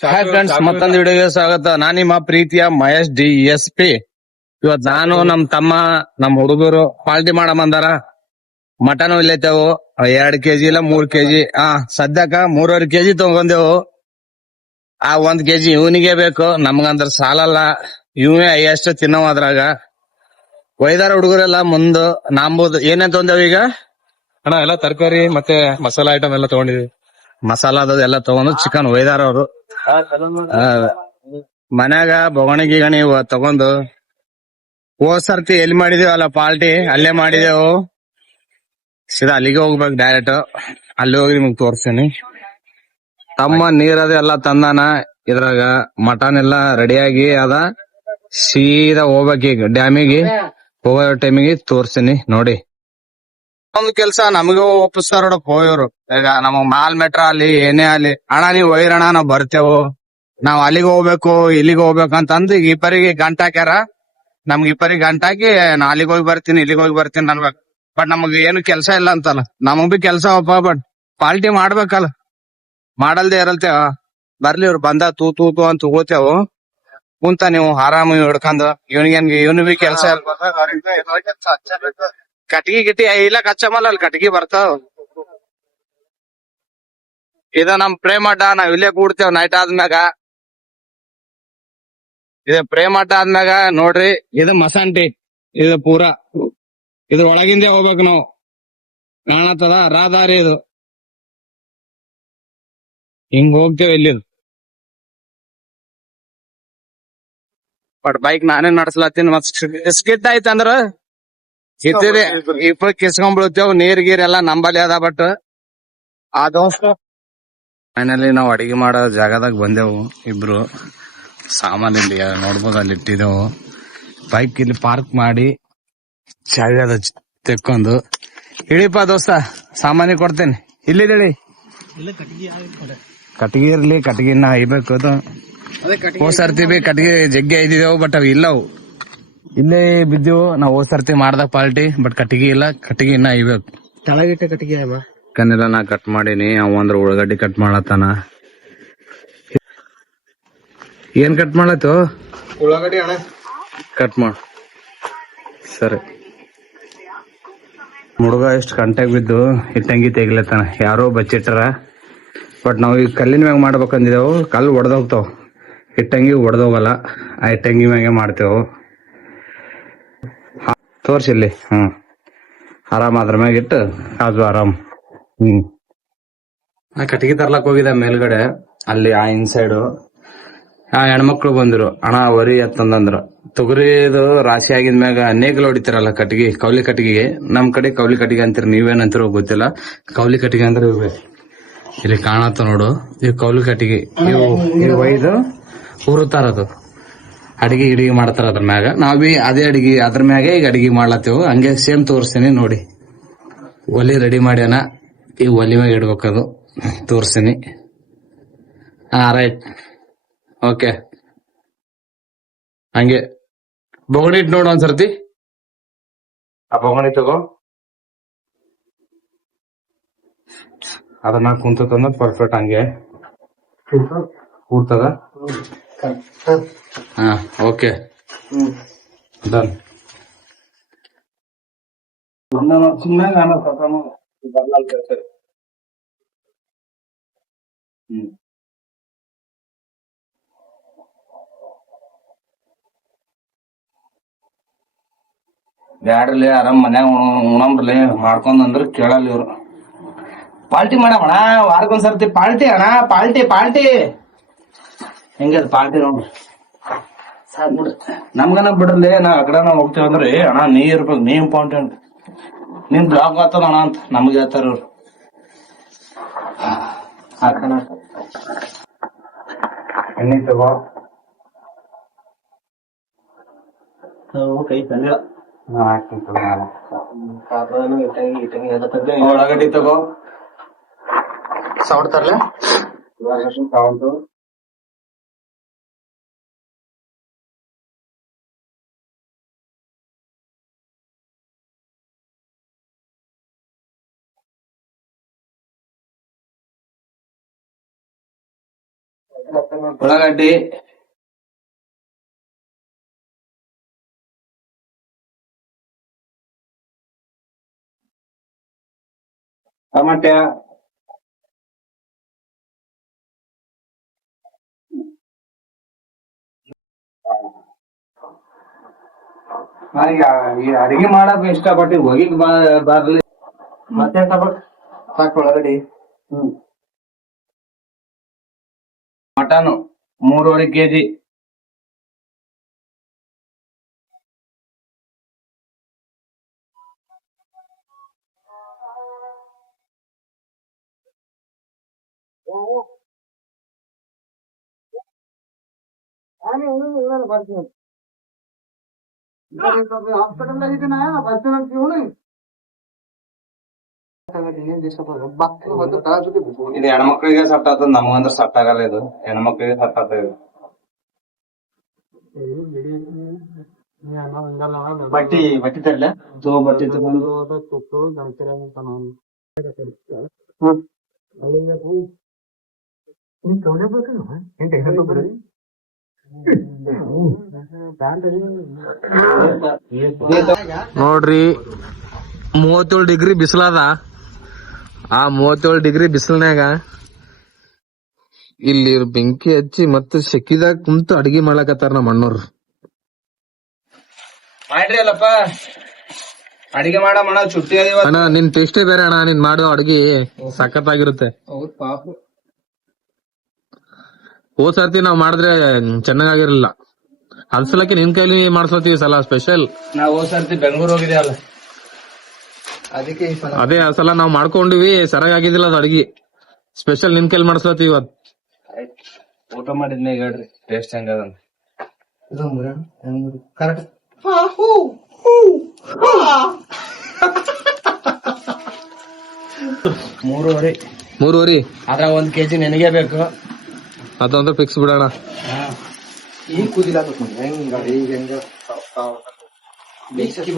Hi friends, ಮತ್ತೊಂದು ವಿಡಿಯೋಗೆ ಸ್ವಾಗತ. ನಾನು ನಿಮ್ಮ ಪ್ರೀತಿಯ ಮಹೇಶ್ DSP. ಇವತ್ ನಾನು ನಮ್ ತಮ್ಮ ನಮ್ ಹುಡುಗರು ಪಾರ್ಟಿ ಮಾಡಮಂದಾರ. ಮಟನ್ ಇಲ್ಲೈತೆವು 2 kg ಇಲ್ಲ 3 kg. ಸದ್ಯಕ್ಕ 3.5 kg ತಗೊಂಡೆವು. ಆ 1 kg ಇವನಿಗೆ ಬೇಕು, ನಮ್ಗಂದ್ರ ಸಾಲಲ್ಲ. ಇವೇ ಎಷ್ಟು ತಿನ್ನವ ಅದ್ರಾಗ. ಒಯ್ದಾರ ಹುಡುಗರೆಲ್ಲ ಮುಂದು ನಂಬುದು. ಏನೇನ್ ತೊಂದೇವ್ ಈಗ ಅಣ್ಣ? ಎಲ್ಲ ತರಕಾರಿ ಮತ್ತೆ ಮಸಾಲಾ ಐಟಮ್ ಎಲ್ಲ ತಗೊಂಡಿದ್ವಿ. ಮಸಾಲಾದ ಎಲ್ಲ ತಗೊಂಡು ಚಿಕನ್ ಒಯ್ದಾರ ಅವರು. ಮನ್ಯಾಗ ಬೊಗಣಿ ಗಿಗಣಿ ತಗೊಂಡು ಹೋದ್ ಸರ್ತಿ ಎಲ್ಲಿ ಮಾಡಿದೇವಲ್ಲ ಪಾರ್ಟಿ, ಅಲ್ಲೇ ಮಾಡಿದೆವು. ಸೀದಾ ಅಲ್ಲಿಗೆ ಹೋಗ್ಬೇಕು ಡೈರೆಕ್ಟ್. ಅಲ್ಲಿ ಹೋಗಿ ನಿಮಗ್ ತೋರಿಸ್ತೀನಿ. ತಮ್ಮ ನೀರದ ಎಲ್ಲ ತಂದಾನ. ಇದ್ರಾಗ ಮಟನ್ ಎಲ್ಲ ರೆಡಿಯಾಗಿ ಅದ. ಸೀದಾ ಹೋಗ್ಬೇಕೀಗ ಡ್ಯಾಮಿಗೆ. ಹೋಗೋ ಟೈಮಿಗೆ ತೋರಿಸ್ತೀನಿ ನೋಡಿ. ಒಂದು ಕೆಲ್ಸ ನಮಗೂ ಒಪ್ಪಿಸ್ತಾರ ನೋಡಪ್ಪ ಇವ್ರು. ಈಗ ನಮಗ್ ಮಾಲ್ ಮೆಟ್ರ ಅಲ್ಲಿ ಏನೇ ಅಲ್ಲಿ, ಅಣ್ಣ ನೀವ್ ಒಯ್ರಣ ನಾವ್ ಬರ್ತೇವು, ನಾವ್ ಅಲ್ಲಿಗೆ ಹೋಗ್ಬೇಕು ಇಲ್ಲಿಗೆ ಹೋಗ್ಬೇಕಂತಂದು ಈ ಪರಿಗೆ ಗಂಟ ಹಾಕ್ಯಾರ. ನಮ್ಗೆ ಈ ಪರಿಗೆ ಗಂಟ ಹಾಕಿ ನಾ ಅಲ್ಲಿಗೆ ಹೋಗಿ ಬರ್ತೀನಿ ಇಲ್ಲಿಗೆ ಹೋಗಿ ಬರ್ತೀನಿ ಅನ್ಬೇಕು. ಬಟ್ ನಮಗ್ ಏನು ಕೆಲ್ಸ ಇಲ್ಲ ಅಂತಲ್ಲ. ನಮಗ್ ಬಿ ಕೆಲ್ಸ ಅಪ್ಪ, ಬಟ್ ಪಾರ್ಟಿ ಮಾಡ್ಬೇಕಲ್ಲ. ಮಾಡಲ್ದೇ ಇರಲ್ತೇವ. ಬರ್ಲಿ ಇವ್ರು ಬಂದ ತೂ ತೂ ತೂ ಅಂತ ಹೋಗ್ತೇವು. ಕುಂತ ನೀವು ಆರಾಮ ಹಿಡ್ಕೊಂಡ್ ಇವನು ಬಿ ಕೆಲ್ಸ ಕಟ್ಗಿ ಗಿಟ್ಟಿ ಇಲ್ಲ ಕಚ್ಚಮಲ್ಲ, ಅಲ್ಲಿ ಕಟ್ಗಿ ಬರ್ತಾವ. ಇದ ನಮ್ ಪ್ರೇಮ್ ಅಡ್ಡ. ನಾವ್ ಇಲ್ಲೇ ಕೂಡ್ತೇವ್ ನೈಟ್ ಆದ್ಮ್ಯಾಗ. ಇದ ಪ್ರೇಮ್ ಅಡ್ಡ ಆದ್ಮ್ಯಾಗ ನೋಡ್ರಿ, ಇದು ಮಸಂಟಿ. ಇದು ಪೂರಾ ಇದ್ರ ಒಳಗಿಂದೇ ಹೋಗ್ಬೇಕು ನಾವು. ಕಾಣತ್ತದ ರಹದಾರಿ ಇದು. ಹಿಂಗ್ ಹೋಗ್ತೇವೆ ಇಲ್ಲಿದು. ಬಟ್ ಬೈಕ್ ನಾನೇ ನಡ್ಸ್ಲತ್ತೀನಿ. ಮತ್ ಸ್ಕಿಡ್ ಆಯ್ತಂದ್ರ ಕಿತ್ತಿದೆ ಇಪ್ಪ ಕಿಸ್ಕೊಂಡ್ ಬಿಡ್ತೇವ್. ನೀರ್ ಗೀರ್ ಎಲ್ಲಾ ನಂಬಲ್ಲಿ ಅದ. ಬಟ್ ಆ ದೋಸ್ತ ಫೈನಲಿ ನಾವ್ ಅಡಿಗೆ ಮಾಡೋ ಜಾಗದಾಗ ಬಂದೆವು. ಇಬ್ರು ಸಾಮಾನ್ ಇಲ್ಲಿ ನೋಡ್ಬೋದು, ಅಲ್ಲಿ ಇಟ್ಟಿದೆವು. ಬೈಕ್ ಇಲ್ಲಿ ಪಾರ್ಕ್ ಮಾಡಿ ಚಾವಿ ಅದ ತೆಕ್ಕೊಂಡು ಇಳಿಪ ದೋಸ್ತ, ಸಾಮಾನ್ಯ ಕೊಡ್ತೇನೆ. ಇಲ್ಲಿದೇಳಿ ಕಟ್ಗಿ ಇರ್ಲಿ, ಕಟ್ಗಿನ ಇಬೇಕು. ಅದು ಹೋದ್ ಸರ್ತಿ ಬಿ ಕಟ್ಗಿ ಜಗ್ಗಿ ಐದಿದೆವು, ಬಟ್ ಅವ್ ಇಲ್ಲವು. ಇಲ್ಲೇ ಬಿದ್ದೆವು ನಾವು ಹೋದ್ ಸರ್ತಿ ಮಾಡ್ದಾಗ ಪಾರ್ಟಿ. ಬಟ್ ಕಟ್ಗಿ ಇಲ್ಲ, ಕಟ್ಗಿ ಇನ್ನ ಇಬೇಕು. ತೆಳಗಿಟ್ಟ ಕಟ್ಟಿಗೆ ಕನ್ನೆಲ್ಲ ನಾ ಕಟ್ ಮಾಡೀನಿ. ಅವ ಅಂದ್ರ ಉಳ್ಳಾಗಡ್ಡಿ ಕಟ್ ಮಾಡತ್ತಾನ. ಏನ್ ಕಟ್ ಮಾಡತ್ತು? ಉಳ್ಳಾಗಡ್ಡಿ ಅಣ್ಣ. ಕಟ್ ಮಾಡ. ಸರಿ. ಹುಡುಗ ಎಷ್ಟು ಗಂಟೆಗೆ ಬಿದ್ದು ಇಟ್ಟಂಗಿ ತೆಗಿಲತ್ತಾನ. ಯಾರೋ ಬಚ್ಚಿಟ್ಟಾರ. ಬಟ್ ನಾವ್ ಈಗ ಕಲ್ಲಿನ ಮ್ಯಾಗ ಮಾಡ್ಬೇಕಂದಿದೆವು. ಕಲ್ಲು ಒಡೆದೋಗ್ತಾವ, ಇಟ್ಟಂಗಿ ಒಡೆದೋಗಲ್ಲ. ಆ ಇಟ್ಟಂಗಿ ಮ್ಯಾಗೆ ಮಾಡ್ತೇವು. ತೋರ್ಸಿಲ್ಲಿ. ಆರಾಮ್ ಅದ್ರ ಮ್ಯಾಗ ಇಟ್ಟು ಅದು ಆರಾಮ್. ನಾ ಕಟ್ಟಿಗೆ ತರ್ಲಕ್ ಹೋಗಿದ್ದೆ ಮೇಲ್ಗಡೆ. ಅಲ್ಲಿ ಆ ಇನ್ಸೈಡ್ ಆ ಹೆಣ್ಮಕ್ಳು ಬಂದ್ರು. ಅಣ್ಣ ವರಿ ಎತ್ತಂದ್ರ ತೊಗರಿದು ರಾಶಿ ಆಗಿದ್ಮ್ಯಾಗ ನೇಗಿಲು ಹೊಡಿತಾರಲ್ಲ ಕಟ್ಟಿಗೆ, ಕೌಲಿ ಕಟ್ಟಿಗೆ. ನಮ್ ಕಡೆ ಕೌಲಿ ಕಟ್ಟಿಗೆ ಅಂತೀರ, ನೀವೇನಂತಿರೋ ಗೊತ್ತಿಲ್ಲ. ಕೌಲಿ ಕಟ್ಟಿಗೆ ಅಂದ್ರೆ ಇವೆ ಇಲ್ಲಿ ಕಾಣತ್ತ ನೋಡು. ಇವ್ ಕೌಲಿ ಕಟ್ಟಿಗೆ. ಇವು ಒಯ್ದು ಹುರುತಾರದು. ಅಡಿಗೆ ಗಿಡಿಗೆ ಮಾಡ್ತಾರ ಅದ್ರ ಮ್ಯಾಗ. ನಾವ್ ಬಿ ಅದೇ ಅಡಿಗೆ ಅದ್ರ ಮ್ಯಾಗೆ ಈಗ ಅಡಿಗೆ ಮಾಡ್ಲತ್ತೇವು. ಹಂಗೆ ಸೇಮ್ ತೋರಿಸ್ತೀನಿ ನೋಡಿ. ಒಲಿ ರೆಡಿ ಮಾಡ್ಯಾನ. ಈ ಒಲಿ ಮ್ಯಾಗ ಇಡ್ಬೇಕದು. ತೋರಿಸ್ತೀನಿ. Right, okay. ಹಂಗೆ ಬೊಗಣಿ ಇಟ್ ನೋಡು ಒಂದ್ಸರ್ತಿ. ಆ ಬೊಗಣಿ ತಗೋ, ಅದನ್ನ ಕುಂತಂದ್ರ ಪರ್ಫೆಕ್ಟ್ ಹಂಗೆ ಕೂರ್ತದ. Okay, done. ಬ್ಯಾಡ್ರಲಿ, ಆರಾಮ್ ಮನ್ಯಾಗ ಉಣಂಬ್ರಲಿ ಮಾಡ್ಕೊಂಡ್ಂದ್ರ ಕೇಳಲ್ಲ ಇವ್ರು. ಪಾರ್ಟಿ ಮಾಡಮಣ, ವಾರಕ್ಕೊಂದ್ಸರ್ತಿ ಪಾರ್ಟಿ ಅಣ್ಣ. ಪಾರ್ಟಿ ಪಾರ್ಟಿ ಹೆಂಗ ಪಾರ್ಟಿ ನೋಡ್ರಿ. ಸಾಕ್ ಬಿಡ್ರಿ, ನಮ್ಗನ ಬಿಡ್ರಲಿ. ನಾವ್ ಆ ಕಡೆ ಹೋಗ್ತೇವಂದ್ರಿ ಅಣ್ಣ ನೀ ಇರ್ಬೇಕು, ನೀ ಇಂಪಾರ್ಟೆಂಟ್. ನಿಮ್ ಬ್ಲಾಕ್ ಆಗ್ತದ ಅಣ್ಣ ಅಂತ ನಮ್ಗೆ ಹೇಳ್ತಾರ ಇವ್ರು. ಹಾಕಣ ಎಣ್ಣೆ ತಗೋ. ಕೈ ತಂದಿಲ್ಲ. ಉಳ್ಳಾಗಡ್ಡಿ ತಗೋ. ಸೌಂಡ್ ತರ್ಲೆ. ಸೌಂಡ್ ಉಳ್ಳಾಗಡ್ಡಿ, ಟಮಾಟ್ಯ, ನನಗೆ ಈ ಅಡಿಗೆ ಮಾಡಕ್ ಇಷ್ಟಪಟ್ಟು ಹೋಗಿಗ್ ಬರ್ಲಿ. ಮತ್ತೆ ಸಾಕು ಒಳಗಡೆ. ಮಟನ್ 3.5 kg, ಇದು ಹೆಣ್ಮಕ್ಳಿಗೆ ಸಟ್ ಆಗ್ತದ, ನಮಗಂದ್ರ ಸಟ್ ಆಗಲ್ಲ. ಇದು ಹೆಣ್ಮಕ್ಳಿಗೆ ಸಟ್ ಆಗ್ತದ. ಇದು ಬಟ್ಟಿ ತರಲ ಬಟ್ಟಿ ತಗೊಂಡು ನೋಡ್ರಿ 37 ಡಿಗ್ರಿ ಬಿಸಿಲದ. ಆ 37 ಡಿಗ್ರಿ ಬಿಸಿಲ್ನಾಗ ಇಲ್ಲಿ ಬೆಂಕಿ ಹಚ್ಚಿ ಮತ್ತೆ ಸೆಕಿದಾಗ ಕುಂತು ಅಡಿಗೆ ಮಾಡ್ಲಕತ್ತಾರ ನಮ್ಮ ಅಣ್ಣವ್ರು. ಮಾಡ್ರಿ ಅಲ್ಲಪ್ಪ, ಅಡಿಗೆ ಮಾಡಮ್ಮ ಚುಟ್ಟಿ ಅದ ಇವತ್ತು. ಅಣ್ಣ ನಿನ್ ಟೇಸ್ಟೇ ಬೇರೆ ಅಣ್ಣ, ನೀನ್ ಮಾಡೋ ಅಡಿಗೆ ಸಖತ್ತಾಗಿರುತ್ತೆ. ಹೋದ್ ಸರ್ತಿ ನಾವ್ ಮಾಡಿದ್ರೆ ಚೆನ್ನಾಗಿರ್ಲಿಲ್ಲ, ಅದ್ಸಲಕ್ಕೆ ನಿನ್ ಕೈಲಿ ಮಾಡ್ಸೋತೀವಿ ಸಲ ಸ್ಪೆಷಲ್. ನಾವು ಹೋದ್ ಸರ್ತಿ ಬೆಂಗಳೂರು ಹೋಗಿದ್ದೆ ಅಲ್ಲ, ಅದಕ್ಕೆ ಈ ಸಲ ಅದೇ ಆ ಸಲ ನಾವ್ ಮಾಡ್ಕೊಂಡಿವಿ, ಸರಿಯಾಗಿದ್ದಿಲ್ಲ ಅದು ಅಡಿಗೆ. ಸ್ಪೆಷಲ್ ನಿನ್ ಕೈಲಿ ಮಾಡ್ಸೋತೀವಿ ಇವತ್. ಊಟ ಮಾಡಿದ್ಮೇಲೆ ಹೇಳ್ರಿ ಟೇಸ್ಟ್ ಹೆಂಗದ. ಕರೆಕ್ಟ್. ಮೂರುವರೆ ಅದ್ರ 1 kg ನಿನಗೆ ಬೇಕು. ಅದಂದ್ರೆ ಫಿಕ್ಸ್ ಬಿಡೋಣ. ಈಗ ಕೂದಿಲ್ಲ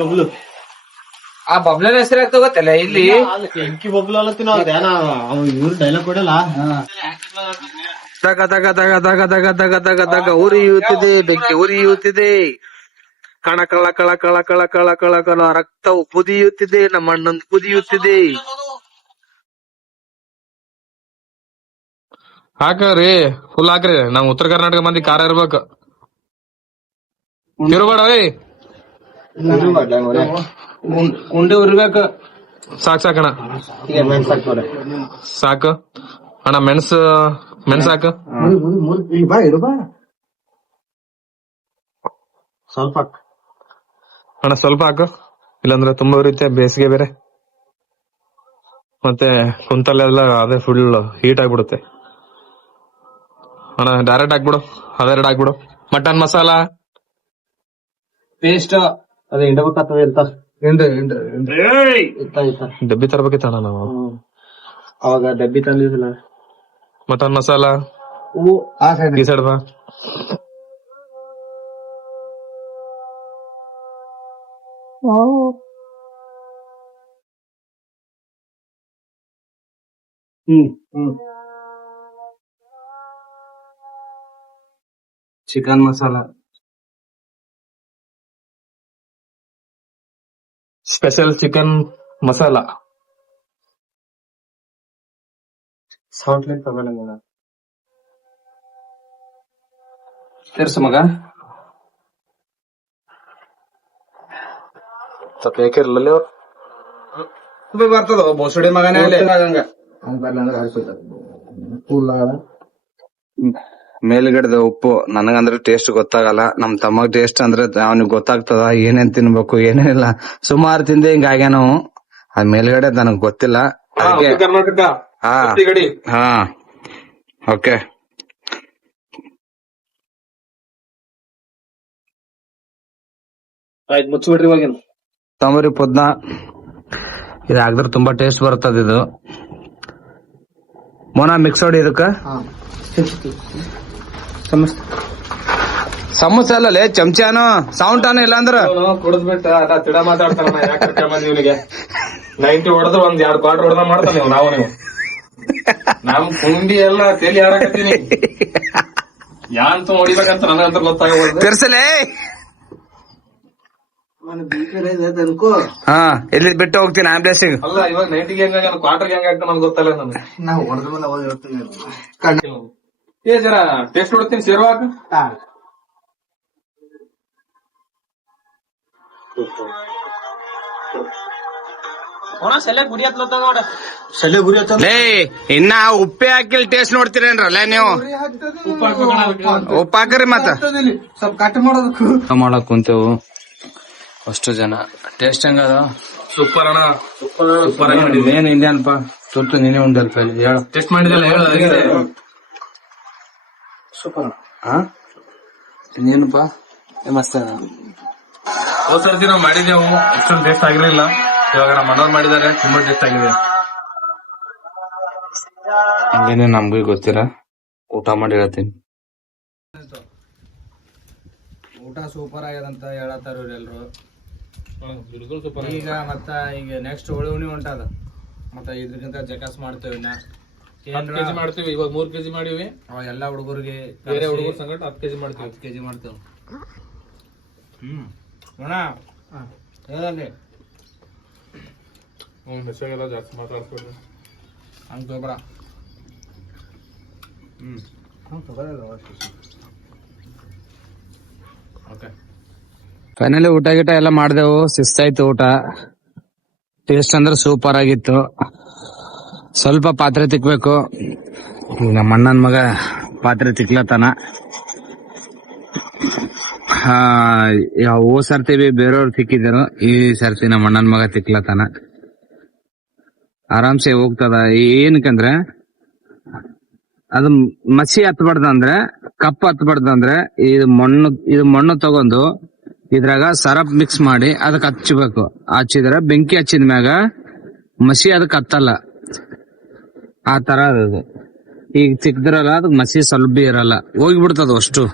ಬಬ್ಲು. ಆ ಬಬ್ಲನ್ ಹೆಸರು ತಗೋತಲ್ಲ ಇಲ್ಲಿ ಎಂಕಿ ಬಬ್ಲು ಅಲ್ಲತ್ತಿ ನಾವು ಧ್ಯಾನ ಇವ್ರು ಡೈಲಾಗ್ ಕೊಡಲ್ಲ. ತಗ ತಗ ತಗ ತಗ ತಗ ತಗ ತಗ ತಗ ಉರಿಯುತ್ತಿದೆ, ಬೆಂಕಿ ಉರಿಯುತ್ತಿದೆ, ಕಣ ಕಳ ಕಳ ಕಳ ಕಳ ಕಳ ಕಳ ಕಳ ರಕ್ತವು ಕುದಿಯುತ್ತಿದೆ, ನಮ್ಮ ಅಣ್ಣಂದು ಕುದಿಯುತ್ತಿದೆ. ಹಾಕ್ರಿ ಫುಲ್ ಹಾಕ್ರಿ, ನಮ್ ಉತ್ತರ ಕರ್ನಾಟಕ ಮಂದಿ ಖಾರ ಇರ್ಬೇಕು. ಇರ್ಬೇಡ ಕುಂಡಿ ಉರ್ಬೇಕು. ಸಾಕ್ ಸಾಕಣ ಸಾಕು ಅಣ್ಣ. ಮೆಣಸು ಹಾಕು ಸ್ವಲ್ಪ ಅಣ್ಣ, ಸ್ವಲ್ಪ ಹಾಕು, ಇಲ್ಲಾಂದ್ರೆ ತುಂಬಾ ಉರಿಯುತ್ತೆ, ಬೇಸಿಗೆ ಬೇರೆ. ಮತ್ತೆ ಕುಂತಲ್ಲೆಲ್ಲ ಅದೇ ಫುಲ್ ಹೀಟ್ ಆಗ್ಬಿಡುತ್ತೆ. ಅಣ್ಣ ಡೈರೆಕ್ಟ್ ಹಾಕ್ಬಿಡು, ಅದೆರಡು ಹಾಕ್ಬಿಡು. ಮಟನ್ ಮಸಾಲ ಪೇಸ್ಟ್ ಅದೇ ಇಂಡಬೇಕಾಗ್ತದೆ ಇರ್ತಾರ. ಡಬ್ಬಿ ತರ್ಬೇಕಿತ್ತ ಅಣ್ಣ ನಾವು. ಅವಾಗ ಡಬ್ಬಿ ತಂದಿದ್ದಿಲ್ಲ. ಮಟನ್ ಮಸಾಲ ಈ ಸೈಡ್ ಬಾ. Chicken masala, special chicken masala. Sound line ತಗೊಳ್ಳಂಗಿಲ್ಲ. ಸೇರ್ಸು ಮಗ. ಸ್ವಲ್ಪ ಏಕಿರ್ಲಿಲ್ಲ ಬರ್ತದ ಬೋಸಡಿ ಮಗನೇ ಮೇಲ್ಗಡೆದ ಉಪ್ಪು ನನಗಂದ್ರೆ ಟೇಸ್ಟ್ ಗೊತ್ತಾಗಲ್ಲ. ನಮ್ ತಮ್ಮಗ್ ಟೇಸ್ಟ್ ಅಂದ್ರೆ ಅವ್ನಿಗೆ ಗೊತ್ತಾಗ್ತದ ಏನೇನ್ ತಿನ್ಬೇಕು ಏನೇನಿಲ್ಲ. ಸುಮಾರು ತಿಂದೆ ಹಿಂಗಾಗ್ಯ ನಾವು. ಅದ್ ಮೇಲ್ಗಡೆ ನನಗ್ ಗೊತ್ತಿಲ್ಲ. ಅದಕ್ಕೆ ಕರ್ನಾಟಕ ಹಾ ಓಕೆ. ಆಯ್ತು, ಮುಚ್ಚಿಬಿಡ್ರಿ ಇವಾಗಿನ. ತಂಬರಿ ಪುದ್ನ ಇದು ಹಾಕಿದ್ರೆ ತುಂಬಾ ಟೇಸ್ಟ್ ಬರ್ತದ. ಇದು ಮೋನ ಮಿಕ್ಸ್ ಹೊಡಿ ಇದಕ್ಕ. ಸಮೋಸ ಅಲ್ಲೇ ಚಮಚಾನು ಸೌಂಟಾನು ಇಲ್ಲ ಅಂದ್ರ ಕುಡಿದ್ಬಿಟ್ಟ ಅದ ತಿಡ ಮಾತಾಡ್ತಾನ. ಯಾಕೆ ಇವನಿಗೆ 90 ಹೊಡೆದ್ರೆ ಒಂದ್ 2 ಕ್ವಾರ್ಟರ್ ಹೊಡೆದ ಮಾಡ್ತಾನೆ ನಾವು. ನಮ್ ಕುಂಡಿ ಎಲ್ಲ ತಲಿ ಆಡಕತ್ತೀನಿ ಯಾಂತ ಹೊಡಿಬೇಕಂತ ನನಗಂತ ಗೊತ್ತಾಗಬಾರ್ದು. ತಿರ್ಸಲೇ ಹಾ ಇಲ್ಲಿ ಬಿಟ್ಟು ಹೋಗ್ತೀನಿ ಆಂಬ್ಯುಲೆನ್ಸಿಗೆ. ಅಲ್ಲ ಇವಾಗ ನೈಟಿಗೆ ಹೆಂಗ ಕ್ವಾರ್ಟರ್ಗೆ ಹೆಂಗ ಆಗ್ತಾನ ನನ್ಗೆ ಗೊತ್ತಲ್ಲ ನನಗೆ. ಏ ಜರ ಟೇಸ್ಟ್ ಹೊಡ್ತೀನಿ ಸೇರ್ವಾಕ. ಲೇ ಇನ್ನ ಉಪ್ಪೆ ಹಾಕಿಲ್ ಟೇಸ್ಟ್ ನೋಡ್ತೀರೇನ್ರಲ್ಲ ನೀವು? ಉಪ್ಪು ಹಾಕ್ರಿ ಮತ್ತ ಸ್ವಲ್ಪ ಕಟ್ ಮಾಡೋದಕ್ಕೂ ಮಾಡಕ್ ಕುಂತೇವು ಅಷ್ಟು ಜನ. ಟೇಸ್ಟ್ ಹೆಂಗದ? ಸೂಪರ್ ಅಣ್ಣ, ಸೂಪರ್ ಆಗಿ ಮಾಡಿದ್ವಿ. ಏನ್ ಇಂಡಿಯನ್ಪ ತುರ್ತು ನೀನೇ ಉಂಡಲ್ಪ ಹೇಳ. ಟೇಸ್ಟ್ ಮಾಡಿದಲ್ಲ ಹೇಳ. ಸೂಪರ್ ಹಾ ನೀನಪ್ಪ ಮಸ್ತ್. ಹೋದ್ ಸರ್ತಿ ನಾವ್ ಮಾಡಿದೆವು, ಅಷ್ಟೊಂದು ಟೇಸ್ಟ್ ಆಗಿರ್ಲಿಲ್ಲ. ಇವಾಗ ನಮ್ಮ ಮನವ್ರು ಮಾಡಿದಾರೆ, ತುಂಬಾ ಟೇಸ್ಟ್ ಆಗಿದೆ. ಹಂಗೇನೆ ನಮ್ಗೂ ಗೊತ್ತಿರ, ಊಟ ಮಾಡಿ ಹೇಳ್ತೀನಿ. ಊಟ ಸೂಪರ್ ಆಗ್ಯದಂತ ಹೇಳತ್ತಾರ ಇವ್ರೆಲ್ರು. ಈಗ ಮತ್ತ ಈಗ ನೆಕ್ಸ್ಟ್ ಉಳಿವಣಿ ಹೊಂಟದ, ಮತ್ತ ಇದ್ರಕ್ಕಿಂತ ಜಕಾಸ್ ಮಾಡ್ತೇವೆ. ಇನ್ನ 10 kg ಮಾಡ್ತೀವಿ, ಇವಾಗ 3 kg ಮಾಡಿವಿ. ಅವ ಎಲ್ಲಾ ಹುಡುಗರಿಗೆ ಬೇರೆ ಹುಡುಗರ ಸಂಗಟ 10 kg ಮಾಡ್ತೀವಿ. 10 kg ಮಾಡ್ತೇವೆ. ಅಣ್ಣ ಹೇಳಲ್ಲಿ ಮೆಸೇಜೆಲ್ಲ ಜಾಸ್ತಿ ಮಾತಾಡ್ಸ್ಕೊಡ್ರಿ. ಹಂಗ ತಗೋಬ್ರ. ಓಕೆ ಫೈನಲಿ ಊಟ ಗಿಟ ಎಲ್ಲ ಮಾಡ್ದೆವು, ಶಿಸ್ತಾಯ್ತು ಊಟ. ಟೇಸ್ಟ್ ಅಂದ್ರೆ ಸೂಪರ್ ಆಗಿತ್ತು. ಸ್ವಲ್ಪ ಪಾತ್ರೆ ತಿಕ್ಬೇಕು. ನಮ್ಮ ಅಣ್ಣನ ಮಗ ಪಾತ್ರೆ ತಿಕ್ಲತ್ತಾನ. ಓ ಸರ್ತಿ ಬೇರೆಯವ್ರು ತಿಕ್ಕಿದ್ರು, ಈ ಸರ್ತಿ ನಮ್ಮ ಅಣ್ಣನ ಮಗ ತಿಕ್ಲತ್ತಾನ. ಆರಾಮ್ಸೆ ಹೋಗ್ತದ. ಏನಕ್ಕಂದ್ರೆ ಅದು ಮಸಿ ಹತ್ಬಾರ್ದಂದ್ರೆ, ಕಪ್ ಹತ್ಬಾರ್ದಂದ್ರೆ ಇದು ಮಣ್ಣು ತಗೊಂಡು ಇದ್ರಾಗ ಸರಪ್ ಮಿಕ್ಸ್ ಮಾಡಿ ಅದಕ್ಕೆ ಹಚ್ಚಬೇಕು. ಹಚ್ಚಿದ್ರೆ ಬೆಂಕಿ ಹಚ್ಚಿದ ಮ್ಯಾಗ ಮಸಿ ಅದಕ್ಕೆ ಹತ್ತಲ್ಲ. ಆ ತರ ಅದು. ಈಗ ತಿಕ್ದ್ರಲ್ಲ ಅದಕ್ಕೆ ಮಸಿ ಸ್ವಲ್ಪ ಇರಲ್ಲ, ಹೋಗಿಬಿಡ್ತದ ಅಷ್ಟು.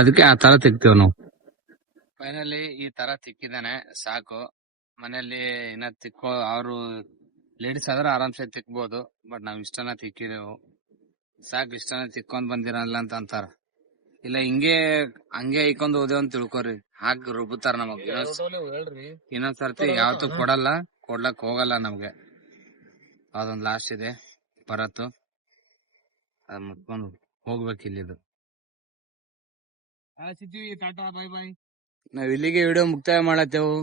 ಅದಕ್ಕೆ ಆ ತರ ತಿಕ್ತೇವ್ ನಾವು. ಫೈನಲಿ ಈ ತರ ತಿಕ್ಕಿದಾನೆ ಸಾಕು. ಮನೆಯಲ್ಲಿ ಇನ್ನ ತಿಕ್ಕೋ ಅವರು ಲೇಡೀಸ್ ಆದ್ರೆ ಆರಾಮ್ಸೆ ತಿಕ್ಬೋದು. ಬಟ್ ನಾವ್ ಇಷ್ಟನ ತಿಕ್ಕಿದೆವು ಸಾಕು. ಇಷ್ಟನ ತಿಕ್ಕೊಂಡ್ ಬಂದಿರಲ್ಲ ಅಂತ ಅಂತಾರ. ಇಲ್ಲ ಹಂಗೆ ಐಕೊಂಡ್ ಹೋದೇವ್ ಅಂತ ತಿಳ್ಕೊರಿ, ಹಾಕ್ ರುಬ್ಬುತ್ತಾರ ನಮಗ್. ಇನ್ನೊಂದ್ ಸರ್ತಿ ಯಾವತ್ತೂ ಕೊಡ್ಲಕ್ ಹೋಗಲ್ಲ ನಮ್ಗೆ. ಅದೊಂದ್ ಲಾಸ್ಟ್ ಇದೆ ಬರತ್ತು, ಅದ್ ಮುಟ್ಕೊಂಡು ಹೋಗ್ಬೇಕು ಇಲ್ಲಿದು. Tata bye bye. ನಾವ್ ಇಲ್ಲಿಗೆ ವಿಡಿಯೋ ಮುಕ್ತಾಯ ಮಾಡತ್ತೇವು.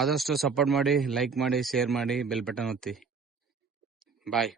ಆದಷ್ಟು ಸಪೋರ್ಟ್ ಮಾಡಿ, ಲೈಕ್ ಮಾಡಿ, ಶೇರ್ ಮಾಡಿ, ಬೆಲ್ ಬಟನ್ ಒತ್ತಿ. ಬಾಯ್.